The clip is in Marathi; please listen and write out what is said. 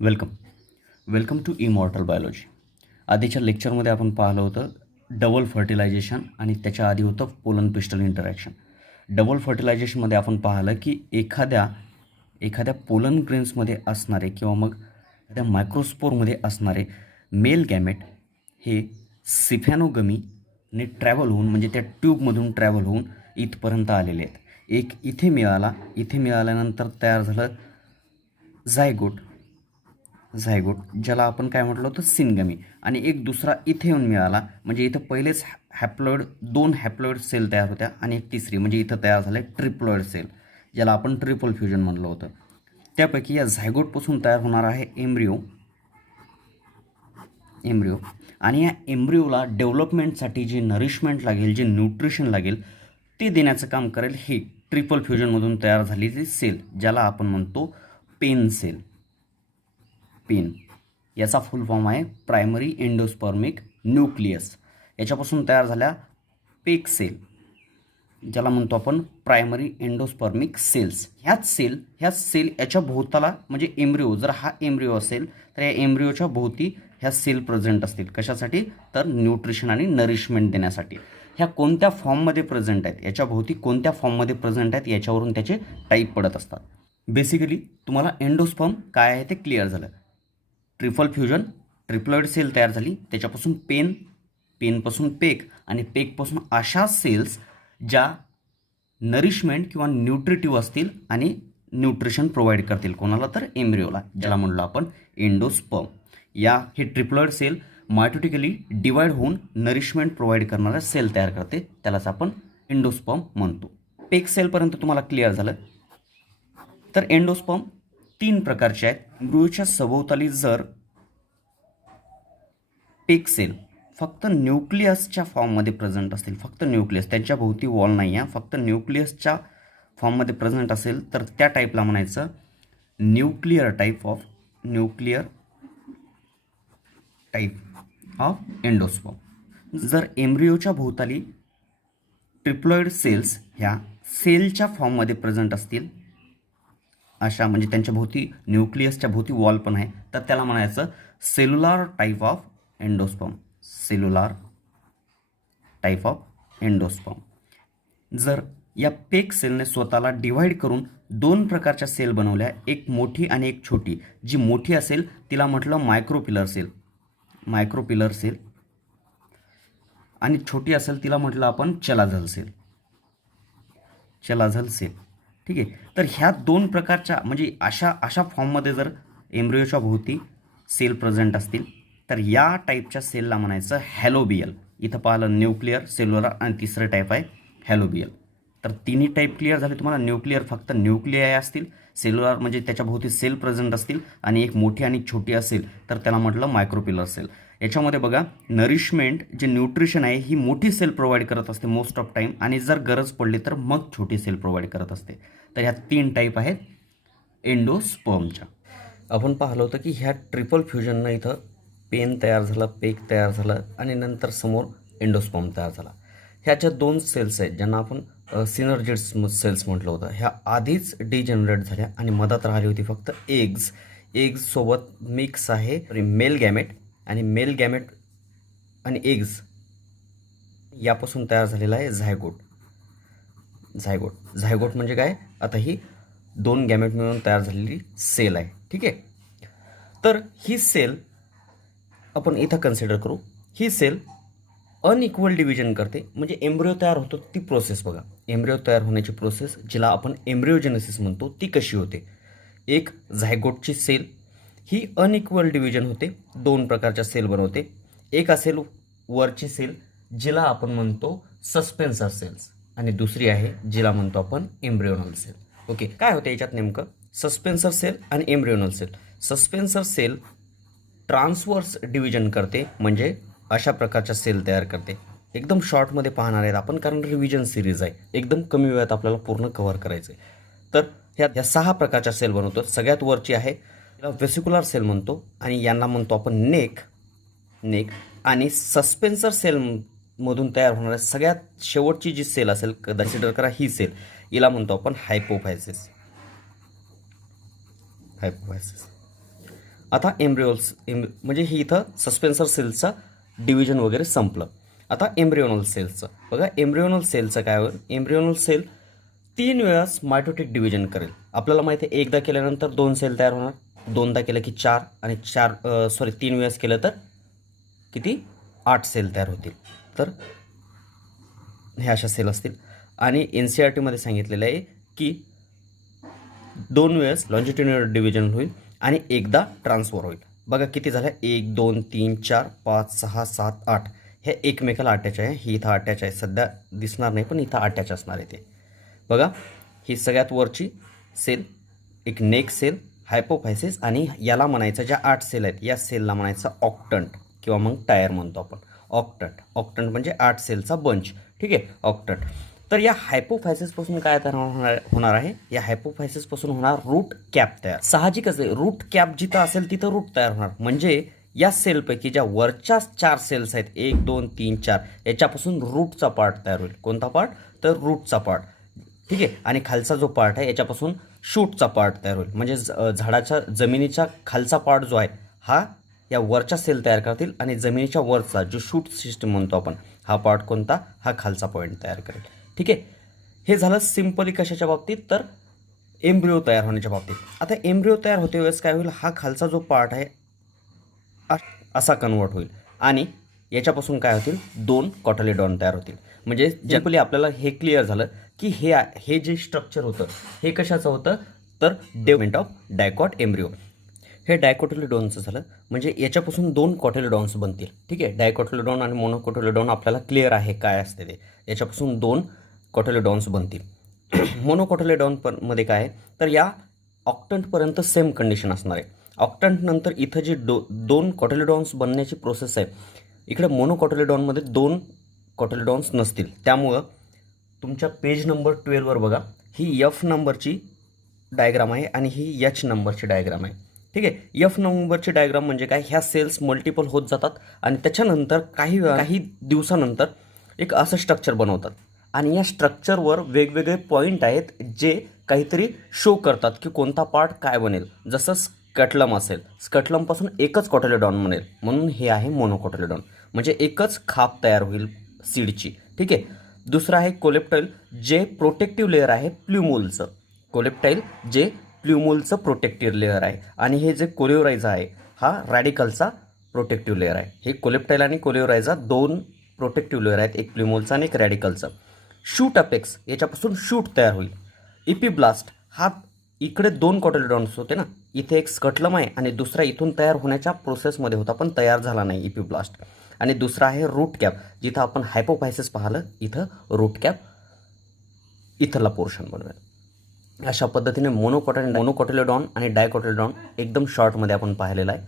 Welcome welcome to immortal biology. आधीच्या लेक्चरमध्ये आपण पाहिलं होतं डबल फर्टिलायझेशन आणि त्याच्या आधी होतं पोलन पिस्टल इंटरॅक्शन. डबल फर्टिलायझेशनमध्ये आपण पाहिलं की एखाद्या पोलन ग्रेन्समध्ये असणारे किंवा मग एखाद्या मायक्रोस्पोरमध्ये असणारे मेल गॅमेट हे सिफॅनोगमीने ट्रॅव्हल होऊन म्हणजे त्या ट्यूबमधून ट्रॅव्हल होऊन इथपर्यंत आलेले आहेत. एक इथे मिळाल्यानंतर तयार झालं झायगोट ज्याला आपण काय म्हटलं होतं सिनगमी, आणि एक दुसरा इथे येऊन मिळाला म्हणजे इथं पहिलेच दोन हॅप्लॉइड सेल तयार होत्या आणि एक तिसरी म्हणजे इथं तयार झाले ट्रिप्लॉइड सेल ज्याला आपण ट्रिपल फ्युजन म्हणलं होतं. त्यापैकी या झायगोटपासून तयार होणार आहे एम्ब्रिओ आणि या एम्ब्रिओला डेव्हलपमेंटसाठी जी नरिशमेंट लागेल, जे न्यूट्रिशन लागेल ते देण्याचं काम करेल ही ट्रिपल फ्युजनमधून तयार झालेली सेल ज्याला आपण म्हणतो पेन सेल. याचा फुल फॉर्म आहे प्रायमरी एंडोस्पर्मिक न्यूक्लियस. याच्यापासून तयार झाल्या पेक सेल ज्याला म्हणतो आपण प्रायमरी एंडोस्पर्मिक सेल्स. ह्या सेल याच्या भोवताला म्हणजे एम्ब्रिओ, जर हा एम्ब्रिओ असेल तर या एम्ब्रिओच्या भोवती ह्या सेल प्रेझेंट असतील. कशासाठी? तर न्यूट्रिशन आणि नरिशमेंट देण्यासाठी. ह्या कोणत्या फॉर्ममध्ये प्रेझेंट आहेत, याच्या भोवती कोणत्या फॉर्ममध्ये प्रेझेंट आहेत याच्यावरून त्याचे टाईप पडत असतात. बेसिकली तुम्हाला एंडोस्पर्म काय आहे ते क्लिअर झालं. ट्रिपल फ्युजन, ट्रिप्लॉइड सेल तयार झाली, त्याच्यापासून पेनपासून पेक आणि पेकपासून अशा सेल्स ज्या नरिशमेंट किंवा न्यूट्रिटिव्ह असतील आणि न्यूट्रिशन प्रोव्हाइड करतील कोणाला? तर एम्ब्रिओला, ज्याला म्हणलो आपण एंडोस्पर्म. हे ट्रिप्लॉइड सेल मायटोटिकली डिवाइड होऊन नरिशमेंट प्रोव्हाइड करणाऱ्या सेल तयार करते, त्यालाच आपण एंडोस्पर्म म्हणतो. पेक सेलपर्यंत तुम्हाला क्लिअर झालं. तर एंडोस्पर्म 3 प्रकारचे आहेत. एम्ब्रिओच्या सभोवताली जर पेक सेल फक्त न्यूक्लियसच्या फॉर्ममध्ये प्रेझेंट असतील, फक्त न्यूक्लियस, त्यांच्या भोवती वॉल नाही आहे, फक्त न्यूक्लियसच्या फॉर्ममध्ये प्रेझेंट असेल तर त्या टाईपला म्हणायचं न्यूक्लियर टाईप ऑफ एंडोस्पर्म. जर एम्ब्रिओच्या भोवताली ट्रिप्लॉइड सेल्स ह्या सेलच्या फॉर्ममध्ये प्रेझेंट असतील, अशा म्हणजे त्यांच्या भोवती न्यूक्लियसच्या भोवती वॉल पण आहे, तर त्याला म्हणायचं सेल्युलर टाईप ऑफ एंडोस्पर्म. जर या पेक सेलने स्वतःला डिव्हाइड करून 2 प्रकारच्या सेल बनवल्या, एक मोठी आणि एक छोटी. जी मोठी असेल तिला म्हटलं मायक्रोपिलर सेल आणि छोटी असेल तिला म्हटलं आपण चलाझल सेल. ठीक आहे. तर ह्या 2 प्रकारच्या म्हणजे अशा फॉर्ममध्ये जर एम्ब्रिओच्या भोवती सेल प्रेझेंट असतील तर या टाईपच्या सेलला म्हणायचं हॅलोबियल. इथं पाहिलं न्यूक्लियर, सेल्युलर आणि तिसरं टाईप आहे हॅलोबियल. तर तिन्ही टाईप क्लिअर झाले तुम्हाला. न्यूक्लियर फक्त न्यूक्लियाय असतील, सेल्युलर म्हणजे त्याच्या भोवती सेल प्रेझेंट असतील, आणि एक मोठी आणि छोटी असेल तर त्याला म्हटलं मायक्रोपिलर सेल. याच्यामध्ये बघा नरिशमेंट जे न्यूट्रिशन आहे ही मोठी सेल प्रोव्हाइड करत असते मोस्ट ऑफ टाईम, आणि जर गरज पडली तर मग छोटी सेल प्रोव्हाइड करत असते. तर ह्या 3 टाईप आहेत एंडोस्पर्मच्या. आपण पाहिलं होतं की ह्या ट्रिपल फ्युजननं इथं पेन तयार झालं, पेक तयार झालं आणि नंतर समोर एंडोस्पर्म तयार झाला. ह्याच्या 2 सेल्स आहेत ज्यांना आपण सिनर्जिड सेल्स म्हटलं होतं. ह्या आधीच डिजनरेट झाल्या आणि मधात राहिली होती फक्त एग्ज सोबत मिक्स आहे मेल गॅमेट आणि एग्ज यापासून तयार झालेला आहे झायगोट म्हणजे काय? आता ही 2 गॅमेट मिळून तयार झालेली सेल आहे. ठीक आहे. तर ही सेल आपण इथं कन्सिडर करू. ही सेल अनइक्वल डिव्हिजन करते, म्हणजे एम्ब्रिओ तयार होतो ती प्रोसेस बघा. एम्ब्रिओ तयार होण्याची प्रोसेस जिला आपण एम्ब्रिओजेनेसिस म्हणतो ती कशी होते? एक झायगोटची सेल ही अनइक्वल डिव्हिजन होते, 2 प्रकारच्या सेल बनवते. एक असेल वरची सेल जिला आपण म्हणतो सस्पेन्सर सेल्स, आणि दुसरी आहे जिला म्हणतो आपण एम्ब्रिओनल सेल. ओके. काय होते याच्यात नेमकं? सस्पेन्सर सेल आणि एम्ब्रिओनल sale. Suspensor sale transverse division करते, म्हणजे अशा प्रकारच्या सेल तयार करते. एकदम शॉर्टमध्ये पाहणार आहेत आपण, कारण रिव्हिजन सिरीज आहे, एकदम कमी वेळात आपल्याला पूर्ण कव्हर करायचं आहे. तर ह्या 6 प्रकारच्या सेल बनवतो. सगळ्यात वरची आहे वेसिक्युलर सेल म्हणतो, आणि यांना म्हणतो आपण नेक. आणि सस्पेन्सर सेल मधून तयार होणाऱ्या सगळ्यात शेवटची जी सेल असेल, कन्सिडर करा ही सेल, हिला म्हणतो आपण हायपोफायसिस. आता म्हणजे ही इथं सस्पेन्सर सेल्सचं डिव्हिजन वगैरे संपलं. आता एम्ब्रिओनल सेल्सचं बघा. एम्ब्रिओनल सेलचं काय होईल, एम्ब्रिओनल सेल 3 वेळास मायटोटिक डिव्हिजन करेल. आपल्याला माहिती आहे एकदा केल्यानंतर 2 सेल तयार होणार, दोनदा केलं की 4, आणि 3 वेळास केलं तर किती, 8 सेल तयार होतील. तर हे अशा सेल असतील. आणि NCERTमध्ये सांगितलेलं आहे की 2 वेळेस लॉन्जिट्युडिनल डिव्हिजन होईल आणि एकदा ट्रान्सफर होईल. बघा किती झालं, 1 2 3 4 5 6 7 8. हे एकमेकाला अटॅच आहे. ही इथं अटॅच आहे, सध्या दिसणार नाही पण इथं अटॅच असणार आहे ते. बघा ही सगळ्यात वरची सेल, एक नेक सेल, हायपोफायसिस, आणि याला म्हणायचं ज्या 8 सेल आहेत या सेलला म्हणायचं ऑक्टंट किंवा मग टायर म्हणतो आपण. ऑक्टंट म्हणजे 8 सेलचा बंच. ठीक आहे, ऑक्टंट. तर या हायपोफायसिसपासून काय तयार होणार आहे, या हायपोफायसिसपासून होणार रूट कॅप तयार. साहजिकच आहे, रूट कॅप जिथं असेल तिथं रूट तयार होणार. म्हणजे या सेलपैकी ज्या वरच्या 4 सेल्स आहेत 1 2 3 4 याच्यापासून रूटचा पार्ट तयार होईल. कोणता पार्ट, तर रूटचा पार्ट. ठीक आहे, आणि खालचा जो पार्ट आहे याच्यापासून शूटचा पार्ट तयार होईल. म्हणजे झाडाच्या जमिनीच्या खालचा पार्ट जो आहे हा या वरच्या सेल तयार करतील, आणि जमिनीच्या वरचा जो शूट सिस्टम म्हणतो आपण, हा पार्ट कोणता, हा खालचा पॉईंट तयार करेल. ठीक आहे, हे झालं सिंपली कशाच्या बाबतीत, तर एम्ब्रिओ तयार होण्याच्या बाबतीत. आता एम्ब्रिओ तयार होते वेळेस काय होईल, हा खालचा जो पार्ट आहे असा कन्वर्ट होईल, आणि याच्यापासून काय होतील, 2 कॉटलेडॉन तयार होतील. म्हणजे जनरली आपल्याला हे क्लिअर झालं की हे जे स्ट्रक्चर होतं हे कशाचं होतं, तर डेव्हलपमेंट ऑफ डायकॉट एम्ब्रिओ. हे डायकोटिलेडॉनचं झालं. म्हणजे याच्यापासून 2 कॉटिलेडॉन्स बनतील. ठीक आहे, डायकोटिलेडॉन आणि मोनोकोटिलेडॉन आपल्याला क्लिअर आहे काय असते ते. याच्यापासून 2 कॉटिलेडॉन्स बनतील. मोनोकोटिलेडॉन मध्ये काय आहे, तर या ऑक्टंटपर्यंत सेम कंडिशन असणार आहे. ऑक्टंट नंतर इथं जी 2 कॉटिलेडॉन्स बनण्याची प्रोसेस आहे, इकडे मोनोकोटिलेडॉनमध्ये 2 कॉटिलेडॉन्स नसतील. त्यामुळं तुमच्या पेज नंबर 12वर बघा, ही F नंबरची डायग्राम आहे आणि ही H नंबरची डायग्राम आहे. ठीक आहे, F नंबरची डायग्राम म्हणजे काय, ह्या सेल्स मल्टिपल होत जातात आणि त्याच्यानंतर काही दिवसानंतर एक असं स्ट्रक्चर बनवतात, आणि या स्ट्रक्चरवर वेगवेगळे पॉईंट आहेत जे काहीतरी शो करतात की कोणता पार्ट काय बनेल. जसं स्कॅटलम असेल, स्कॅटलमपासून एकच कॉटिलेडॉन बनेल, म्हणून हे आहे मोनोकॉटिलेडॉन. म्हणजे एकच खाप तयार होईल सीडची. ठीक आहे, दुसरं आहे कोलेप्टाईल, जे प्रोटेक्टिव्ह लेअर आहे प्ल्युमोलचं. कोलेप्टाईल जे प्ल्युमोलचं प्रोटेक्टिव्ह लेअर आहे, आणि हे जे कोलिओरायझा आहे हा रॅडिकलचा प्रोटेक्टिव्ह लेअर आहे. हे कोलेप्टाईल आणि कोलिओरायझा 2 प्रोटेक्टिव्ह लेअर आहेत, एक प्ल्युमोलचा आणि एक रॅडिकलचा. शूट अपेक्स, याच्यापासून शूट तयार होईल. इपिब्लास्ट, हा इकडे 2 कॉटिलेडॉन्स होते ना, इथे एक स्कटलम आहे आणि दुसरा इथून तयार होण्याच्या प्रोसेसमध्ये होता पण तयार झाला नाही, इपिब्लास्ट. आणि दुसरा आहे रूट कॅप, जिथं आपण हायपोफायसिस पाहिलं, इथं रूट कॅप इथला पोर्शन बनवेल. अशा पद्धतीने मोनोकॉटिलेडॉन आणि डायकॉटिलेडॉन एकदम शॉर्टमध्ये आपण पाहिलेला आहे.